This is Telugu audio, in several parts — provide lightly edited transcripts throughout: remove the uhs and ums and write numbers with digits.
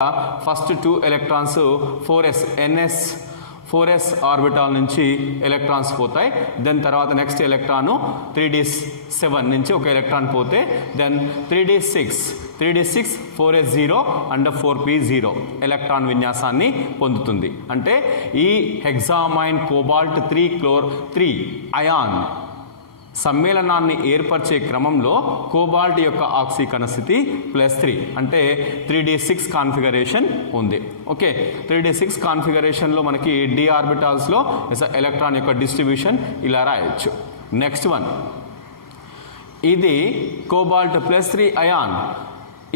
ఫస్ట్ 2 ఎలక్ట్రాన్స్ 4s ఆర్బిటాల్ నుంచి ఎలక్ట్రాన్స్ పోతాయి. దెన్ తర్వాత నెక్స్ట్ ఎలక్ట్రాను 3d7 నుంచి ఒక ఎలక్ట్రాన్ పోతే then 3d6 4s0 and 4p0 electron విన్యాసాన్ని పొందుతుంది. అంటే ఈ హెక్సామైన్ కోబాల్ట్ 3 అయాన్ సమ్మేళనాన్ని ఏర్పరిచే క్రమంలో కోబాల్ట్ యొక్క ఆక్సీకరణ స్థితి +3 అంటే 3d6 కాన్ఫిగరేషన్ ఉంది. ఓకే, 3d6 కాన్ఫిగరేషన్లో మనకి d ఆర్బిటాల్స్లో ఎలక్ట్రాన్ యొక్క డిస్ట్రిబ్యూషన్ ఇలా రాయొచ్చు. నెక్స్ట్ వన్, ఇది కోబాల్ట్ +3 అయాన్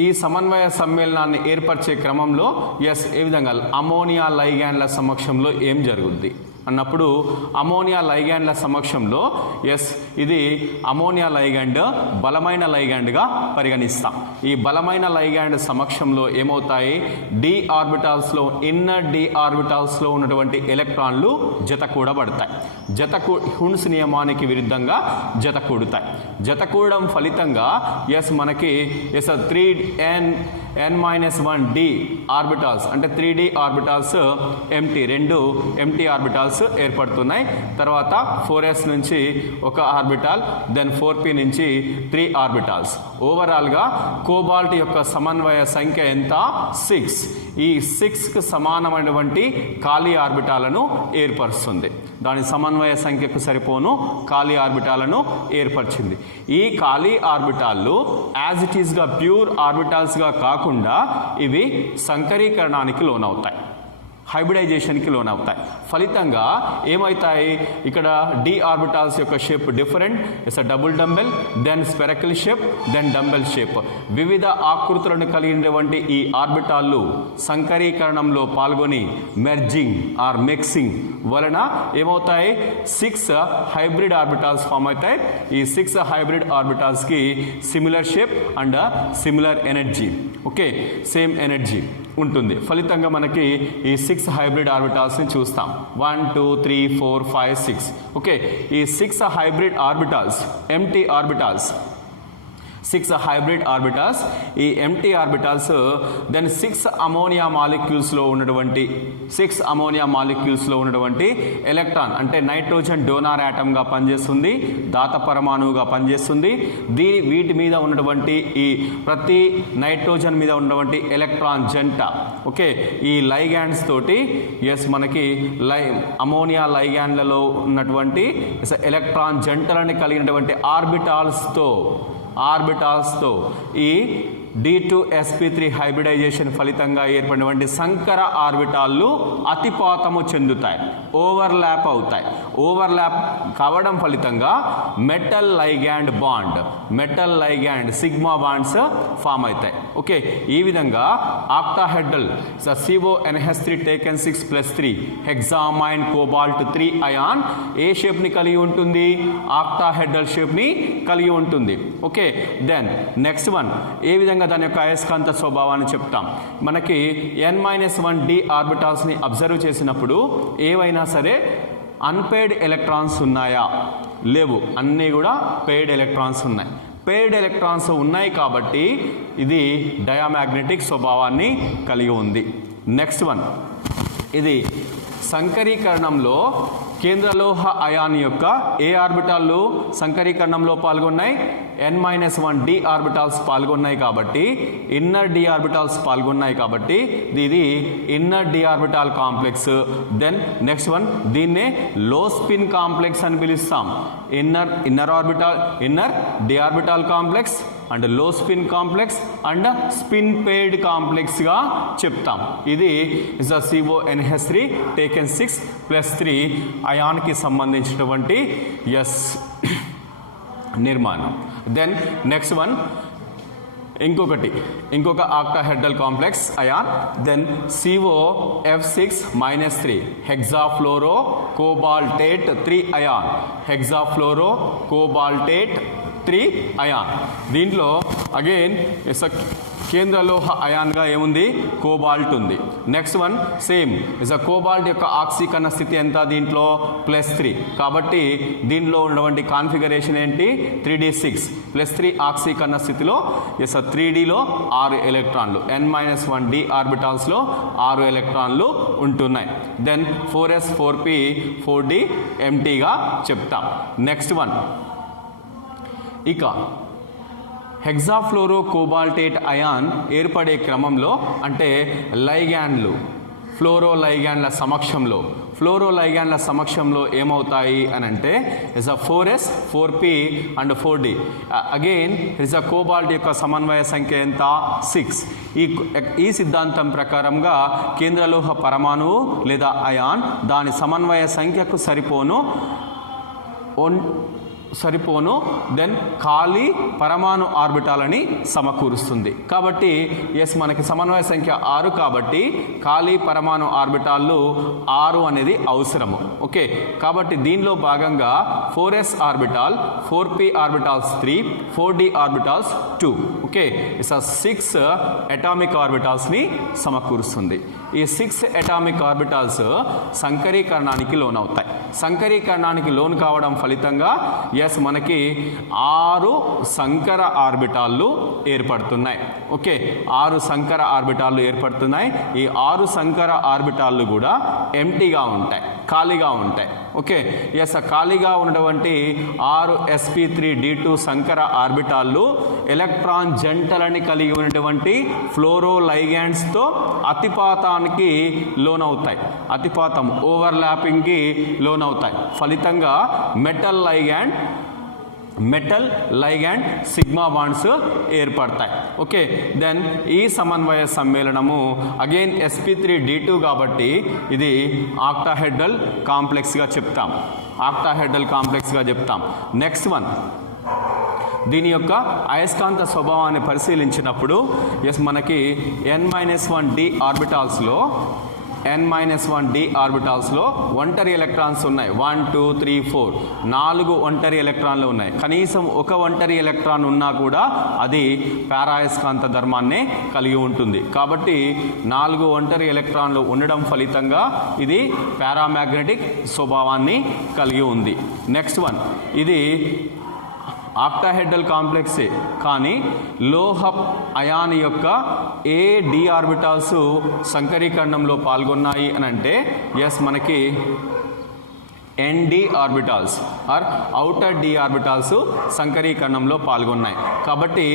ఈ సమన్వయ సమ్మేళనాన్ని ఏర్పరిచే క్రమంలో ఏ విధంగా అమోనియా లైగాండ్ల సమక్షంలో ఏం జరుగుద్ది అన్నప్పుడు అమోనియా లైగాండ్ల సమక్షంలో ఇది అమోనియా లైగాండ్ బలమైన లైగాండ్గా పరిగణిస్తాం. ఈ బలమైన లైగాండ్ సమక్షంలో ఏమవుతాయి, డి ఆర్బిటాల్స్లో ఇన్నర్ డి ఆర్బిటాల్స్లో ఉన్నటువంటి ఎలక్ట్రాన్లు జతకూడబడతాయి. హున్స్ నియమానికి విరుద్ధంగా జతకూడుతాయి. జతకూడడం ఫలితంగా మనకి 3n-1d ఆర్బిటాల్స్ అంటే 3d ఆర్బిటాల్స్ రెండు ఎంటీ ఆర్బిటాల్స్ ఏర్పడుతున్నాయి. తర్వాత 4s నుంచి ఒక ఆర్బిటాల్, దెన్ 4p నుంచి 3 ఆర్బిటాల్స్. ఓవరాల్గా కోబాల్ట్ యొక్క సమన్వయ సంఖ్య ఎంత, 6. ఈ 6కు సమానమైనటువంటి ఖాళీ ఆర్బిటాలను ఏర్పరుస్తుంది. దాని సమన్వయ సంఖ్యకు సరిపోను ఖాళీ ఆర్బిటాలను ఏర్పరిచింది. ఈ ఖాళీ ఆర్బిటాళ్ళు యాజ్ ఇట్ ఈస్గా ప్యూర్ ఆర్బిటాల్స్గా కాకుండా ఇవి సంకరీకరణానికి లోనవుతాయి, హైబ్రిడైజేషన్కి లోనవుతాయి. ఫలితంగా ఏమవుతాయి, ఇక్కడ డి ఆర్బిటాల్స్ యొక్క shape different, double dumbbell, then spherical shape, then dumbbell shape. వివిధ ఆకృతులను కలిగినటువంటి ఈ ఆర్బిటాళ్ళు సంకరీకరణంలో పాల్గొని మెర్జింగ్ ఆర్ మిక్సింగ్ వలన ఏమవుతాయి, 6 హైబ్రిడ్ ఆర్బిటాల్స్ ఫామ్ అవుతాయి. ఈ 6 హైబ్రిడ్ ఆర్బిటాల్స్కి similar shape and similar energy, okay, same energy ఉంటుంది. ఫలితంగా మనకి ఈ 6 హైబ్రిడ్ ఆర్బిటాల్స్ని చూస్తాం. 1 2 3 4 5 6. ఓకే, ఈ 6 hybrid orbitals empty orbitals, 6 hybrid orbitals. ఈ ఎంటీ ఆర్బిటాల్స్ దెన్ 6 అమోనియా మాలిక్యూల్స్లో ఉన్నటువంటి ఎలక్ట్రాన్ అంటే నైట్రోజన్ డోనార్ యాటమ్గా పనిచేస్తుంది, దాత పరమాణువుగా పనిచేస్తుంది. వీటి మీద ఉన్నటువంటి ఈ ప్రతి నైట్రోజన్ మీద ఉన్నటువంటి ఎలక్ట్రాన్ జంట, ఓకే, ఈ లైగాండ్స్ తోటి మనకి అమోనియా లైగాండ్లలో ఉన్నటువంటి ఎలక్ట్రాన్ జంటలని కలిగినటువంటి ఆర్బిటాల్స్తో ఈ D2sp3 హైబ్రిడైజేషన్ ఫలితంగా ఏర్పడినటువంటి సంకర ఆర్బిటాళ్ళు అతిపాతము చెందుతాయి, ఓవర్లాప్ అవుతాయి. ఓవర్లాప్ కావడం ఫలితంగా metal ligand sigma bonds form అవుతాయి. ఓకే, ఈ విధంగా ఆక్టాహెడ్రల్ CONH3 టేకెన్ 6+3 హెక్సామైన్ కోబాల్ట్ 3 అయాన్ ఏ షేప్ని కలిగి ఉంటుంది, ఆక్టాహెడ్రల్ షేప్ని కలిగి ఉంటుంది. ఓకే, దెన్ నెక్స్ట్ వన్, ఏ విధంగా దాని యొక్క అయస్కాంత స్వభావాన్ని చెప్తాం. మనకి n-1d ఆర్బిటాల్స్ని అబ్జర్వ్ చేసినప్పుడు ఏవైనా సరే అన్పెయిడ్ ఎలక్ట్రాన్స్ ఉన్నాయా, లేవు, అన్నీ కూడా పెయిడ్ ఎలక్ట్రాన్స్ ఉన్నాయి. పెయిడ్ ఎలక్ట్రాన్స్ ఉన్నాయి కాబట్టి ఇది డయామాగ్నెటిక్ స్వభావాన్ని కలిగి ఉంది. నెక్స్ట్ వన్, ఇది సంకరీకరణంలో కేంద్రలోహ అయాన్ యొక్క ఏ ఆర్బిటాల్లో సంకరీకరణంలో పాల్గొన్నాయి, n-1d ఆర్బిటాల్స్ పాల్గొన్నాయి కాబట్టి, ఇన్నర్ డి ఆర్బిటాల్స్ పాల్గొన్నాయి కాబట్టి ఇది inner d orbital complex. Then next one, దీన్నే లో స్పిన్ కాంప్లెక్స్ అని పిలుస్తాం. Inner d orbital complex and low spin complex and spin paired కాంప్లెక్స్గా చెప్తాం. ఇది CONH3 టేకెన్ 6+3 అయాన్కి సంబంధించినటువంటి నిర్మాణం. దెన్ నెక్స్ట్ వన్, ఇంకొక octahedral complex ion, then COF6-3 hexafluoro cobaltate 3 ion, hexafluoro cobaltate 3 ion. దీంట్లో అగైన్ కేంద్ర లోహ అయాన్గా ఏముంది, కోబాల్ట్ ఉంది. Next one same is cobalt యొక్క ఆక్సీకరణ స్థితి ఎంత దీంట్లో +3. కాబట్టి దీనిలో ఉన్నటువంటి కాన్ఫిగరేషన్ ఏంటి 3d6 +3 ఆక్సీకరణ స్థితిలో 3dలో 6 ఎలక్ట్రాన్లు n-1d ఆర్బిటాల్స్లో 6 ఎలక్ట్రాన్లు ఉంటున్నాయి. దెన్ 4s 4p 4d ఎంటీగా చెప్తాం. నెక్స్ట్ వన్ ఇక హెక్సాఫ్లోరో కోబాల్టేట్ అయాన్ ఏర్పడే క్రమంలో అంటే లైగ్యాండ్లు ఫ్లోరోలైగ్యాండ్ల సమక్షంలో ఏమవుతాయి అని అంటే is 4s 4p and 4d. Again is cobalt యొక్క సమన్వయ సంఖ్య ఎంత 6. ఈ సిద్ధాంతం ప్రకారంగా కేంద్రలోహ పరమాణువు లేదా అయాన్ దాని సమన్వయ సంఖ్యకు సరిపోను దెన్ ఖాళీ పరమాణు ఆర్బిటాలని సమకూరుస్తుంది. కాబట్టి మనకి సమన్వయ సంఖ్య 6 కాబట్టి ఖాళీ పరమాణు ఆర్బిటాలు 6 అనేది అవసరము. ఓకే, కాబట్టి దీనిలో భాగంగా 4s orbital 4p orbitals 3 4d orbitals 2. Okay, 6 atomic ఆర్బిటాల్స్ని సమకూరుస్తుంది. ఈ 6 అటామిక్ ఆర్బిటాల్స్ సంకరీకరణానికి లోనవుతాయి. సంకరీకరణానికి లోన్ కావడం ఫలితంగా మనకి 6 సంకర ఆర్బిటాళ్ళు ఏర్పడుతున్నాయి. ఓకే, 6 సంకర ఆర్బిటాళ్ళు ఏర్పడుతున్నాయి. ఈ 6 సంకర ఆర్బిటాళ్ళు కూడా ఎంటీగా ఉంటాయి, ఖాళీగా ఉంటాయి. ఓకే, ఖాళీగా ఉన్నటువంటి 6 sp3d2 సంకర ఆర్బిటాళ్ళు ఎలక్ట్రాన్ జంటలని కలిగి ఉన్నటువంటి ఫ్లోరోలైగ్యాండ్స్తో అతిపాతానికి లోనవుతాయి. అతిపాతం ఓవర్లాపింగ్కి లోనవుతాయి. ఫలితంగా మెటల్ లైగ్యాండ్ సిగ్మా బాండ్స్ ఏర్పడతాయి. ఓకే, దెన్ ఈ సమన్వయ సమ్మేళనము అగైన్ sp3d2 కాబట్టి ఇది ఆక్టాహెడ్రల్ కాంప్లెక్స్గా చెప్తాం. నెక్స్ట్ వన్ దీని యొక్క అయస్కాంత స్వభావాన్ని పరిశీలించినప్పుడు మనకి n-1d ఆర్బిటాల్స్లో ఒంటరి ఎలక్ట్రాన్స్ ఉన్నాయి. 1 2 3 4 4 ఒంటరి ఎలక్ట్రాన్లు ఉన్నాయి. కనీసం ఒక ఒంటరి ఎలక్ట్రాన్ ఉన్నా కూడా అది పారాయస్కాంత ధర్మాన్నే కలిగి ఉంటుంది. కాబట్టి 4 ఒంటరి ఎలక్ట్రాన్లు ఉండడం ఫలితంగా ఇది పారామాగ్నెటిక్ స్వభావాన్ని కలిగి ఉంది. నెక్స్ట్ వన్ ఇది ఆక్టాహెడ్రల్ కాంప్లెక్సే కానీ లోహ అయాన్ యొక్క d ఆర్బిటాల్స్ సంకరీకరణంలో పాల్గొన్నాయి అని అంటే మనకి nd orbitals or outer d orbitals సంకరీకరణంలో పాల్గొన్నాయి. కాబట్టి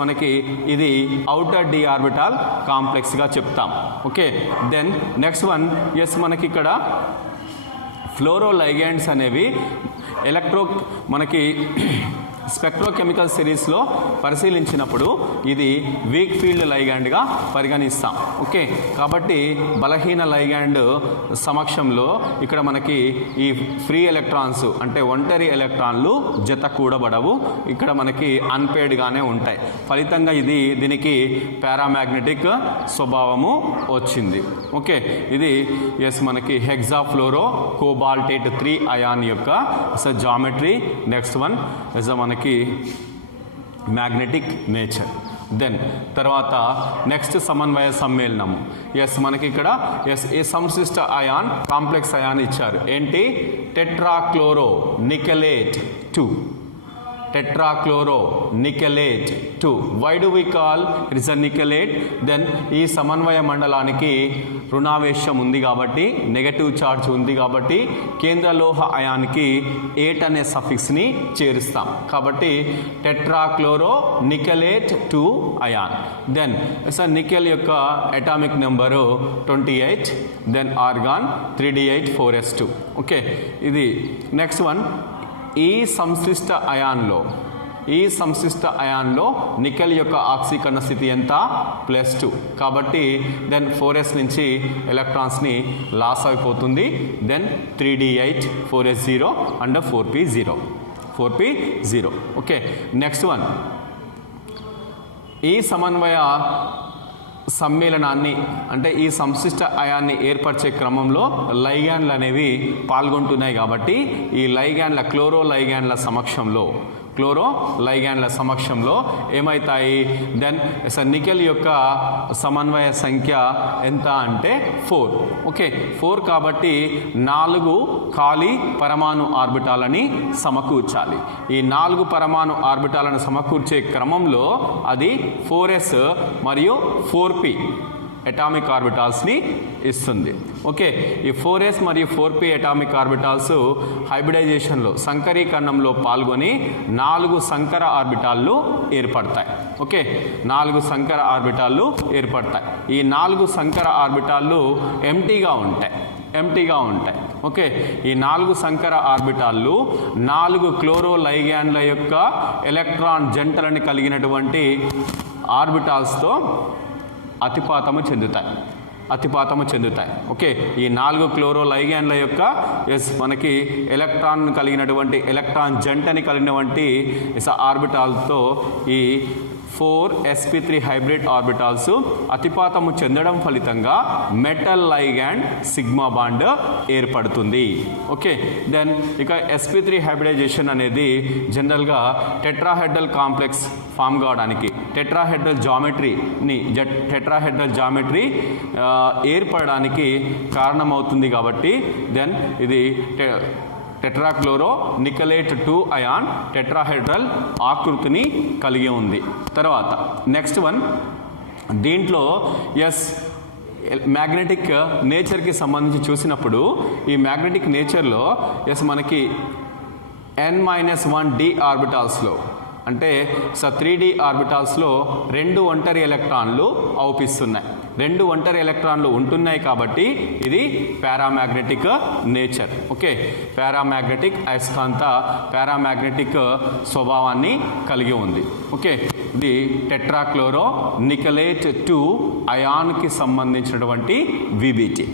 మనకి ఇది అవుటర్ d ఆర్బిటాల్ కాంప్లెక్స్గా చెప్తాం. ఓకే, దెన్ నెక్స్ట్ వన్ మనకి ఇక్కడ ఫ్లోరోలైగ్యాండ్స్ అనేవి మనకి స్పెక్ట్రోకెమికల్ సిరీస్లో పరిశీలించినప్పుడు ఇది వీక్ ఫీల్డ్ లైగాండ్గా పరిగణిస్తాం. ఓకే, కాబట్టి బలహీన లైగాండ్ సమక్షంలో ఇక్కడ మనకి ఈ ఫ్రీ ఎలక్ట్రాన్స్ అంటే ఒంటరి ఎలక్ట్రాన్లు జత కూడబడవు, ఇక్కడ మనకి అన్పేడ్గానే ఉంటాయి. ఫలితంగా దీనికి పారామాగ్నెటిక్ స్వభావము వచ్చింది. ఓకే, ఇది మనకి హెక్సాఫ్లోరో కోబాల్టేట్ 3 అయాన్ యొక్క జామెట్రీ. నెక్స్ట్ వన్ మనకి మ్యాగ్నెటిక్ నేచర్. దెన్ తర్వాత నెక్స్ట్ సమన్వయ సమ్మేళనము. మనకి ఇక్కడ ఏ సంశిష్ట అయాన్ కాంప్లెక్స్ అయాన్ ఇచ్చారు. ఏంటి టెట్రాక్లోరో నికెలేట్ 2. Why do we call it is a nickellate? Then ఈ సమన్వయ మండలానికి రుణావేశం ఉంది కాబట్టి, నెగటివ్ ఛార్జ్ ఉంది కాబట్టి కేంద్ర లోహ అయాన్కి 8 అనే సఫిక్స్ని చేరుస్తాం. కాబట్టి tetrachloronickelate 2 ion. Then nickel యొక్క atomic number 28. Then argon 3d8 4s2. Okay, ఇది నెక్స్ట్ వన్ ఈ సంశ్లిష్ట అయాన్లో నికెల్ యొక్క ఆక్సీకరణ స్థితి ఎంత +2. కాబట్టి దెన్ 4s నుంచి ఎలక్ట్రాన్స్ని లాస్ అయిపోతుంది. Then 3d8 4s0 and 4p0. Okay, next one ఈ సమన్వయ సమ్మేళనాన్ని అంటే ఈ సంశిష్ట అయాన్ని ఏర్పరిచే క్రమంలో లైగ్యాండ్లు అనేవి పాల్గొంటున్నాయి. కాబట్టి ఈ క్లోరో లైగ్యాండ్ల సమక్షంలో క్లోరో లైగాండ్ల సమక్షంలో ఏమవుతాయి? దెన్ నికెల్ యొక్క సమన్వయ సంఖ్య ఎంత అంటే 4. ఓకే, 4 కాబట్టి 4 ఖాళీ పరమాణు ఆర్బిటాలని సమకూర్చాలి. ఈ 4 పరమాణు ఆర్బిటాలను సమకూర్చే క్రమంలో అది 4s మరియు 4p అటామిక్ ఆర్బిటాల్స్ని ఇస్తుంది. ఓకే, ఈ 4s మరియు 4p అటామిక్ ఆర్బిటాల్స్ హైబ్రిడైజేషన్లో సంకరీకరణంలో పాల్గొని 4 సంకర ఆర్బిటాళ్ళు ఏర్పడతాయి. ఓకే, 4 సంకర ఆర్బిటాళ్ళు ఏర్పడతాయి. ఈ 4 సంకర ఆర్బిటాళ్ళు ఎంటీగా ఉంటాయి. ఓకే, ఈ 4 సంకర ఆర్బిటాళ్ళు 4 క్లోరో లైగాండ్ల యొక్క ఎలక్ట్రాన్ జంటలను కలిగినటువంటి ఆర్బిటాల్స్తో అతిపాతము చెందుతాయి. ఓకే, ఈ 4 క్లోరో లైగాండ్ల యొక్క మనకి ఎలక్ట్రాన్ కలిగినటువంటి ఎలక్ట్రాన్ జంటని కలిగినటువంటి ఆర్బిటాల్తో ఈ 4sp3 హైబ్రిడ్ ఆర్బిటాల్స్ అతిపాతము చెందడం ఫలితంగా మెటల్ లైగాండ్ సిగ్మా బాండ్ ఏర్పడుతుంది. ఓకే, దెన్ ఇక sp3 హైబ్రిడైజేషన్ అనేది జనరల్గా టెట్రాహెడ్రల్ కాంప్లెక్స్ ఫామ్ కావడానికి టెట్రాహెడ్రల్ జామెట్రీ ఏర్పడడానికి కారణమవుతుంది. కాబట్టి దెన్ ఇది టెట్రాక్లోరో నికలేట్ 2 అయాన్ టెట్రాహెడ్రల్ ఆకృతిని కలిగి ఉంది. తర్వాత నెక్స్ట్ వన్, దీంట్లో మ్యాగ్నెటిక్ నేచర్కి సంబంధించి చూసినప్పుడు ఈ మ్యాగ్నెటిక్ నేచర్లో మనకి n-1 d ఆర్బిటాల్స్లో అంటే 3d ఆర్బిటాల్స్లో 2 ఒంటరి ఎలక్ట్రాన్లు అవుపిస్తున్నాయి. 2 ఒంటరి ఎలక్ట్రాన్లు ఉంటున్నాయి కాబట్టి ఇది పారామాగ్నెటిక్ నేచర్. ఓకే, పారామాగ్నెటిక్ స్వభావాన్ని కలిగి ఉంది. ఓకే, ఇది టెట్రాక్లోరో నికలేట్ 2 అయాన్కి సంబంధించినటువంటి విబిటి.